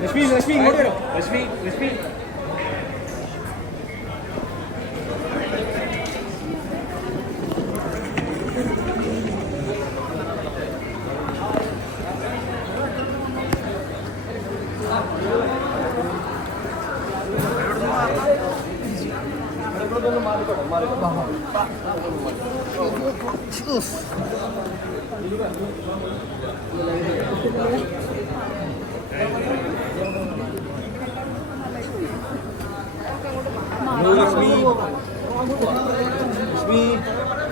ലക്ഷ്മി ഇങ്ങോട്ട് വരോ ലക്ഷ്മി ലക്ഷ്മി ലക്ഷ്മി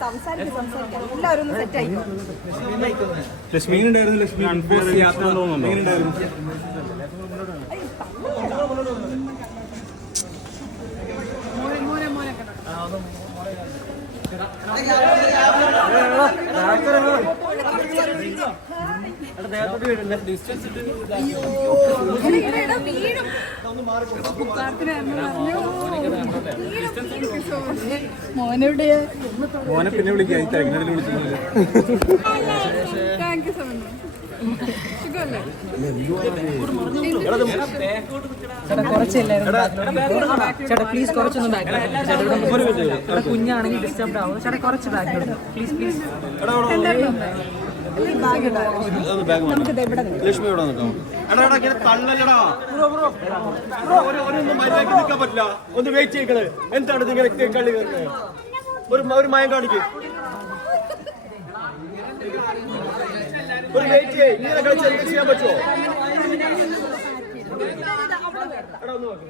സംസാരിക്കാം എല്ലാവരും സെറ്റ് ആയിക്കോ ലക്ഷ്മി അൺഫോഴ്സ് യാത്ര ഉണ്ടായിരുന്നു വീഴും മോനെവിടെ മോനെ പിന്നെ വിളിക്കാം ഈ തിരക്കിനിടയിൽ വിളിച്ചിട്ടുണ്ട് താങ്ക് യു സോ മച്ച് സുഖമല്ലേ ചേട്ടാ പ്ലീസ് കുറച്ചൊന്ന് ബാക്ക് കുഞ്ഞാണെങ്കിൽ ഡിസ്റ്റർബ് ആവും. ചേട്ടാ കുറച്ച് ബാക്ക് പ്ലീസ് പ്ലീസ് എവിടെ ലക്ഷ്മി നിൽക്കാം എടാ എടാ ഇങ്ങനെ തള്ളല്ലടാ. Bro bro. ബ്രോ ഒരു ഒരു ഒന്നും മര്യാദയ്ക്ക് നിൽക്കാൻ പറ്റില്ല. ഒന്ന് വെയിറ്റ് ചെയ്യണത് എന്താണ് നിങ്ങൾ വരുന്നത് ഒരു ഒരു മയം കാണിക്ക്. ഒരു വെയിറ്റ് ചെയ്യ്. ഇങ്ങനെ കളിച്ച് ചെയ്യാൻ പറ്റുമോ എടാ ഒന്ന് നോക്ക്.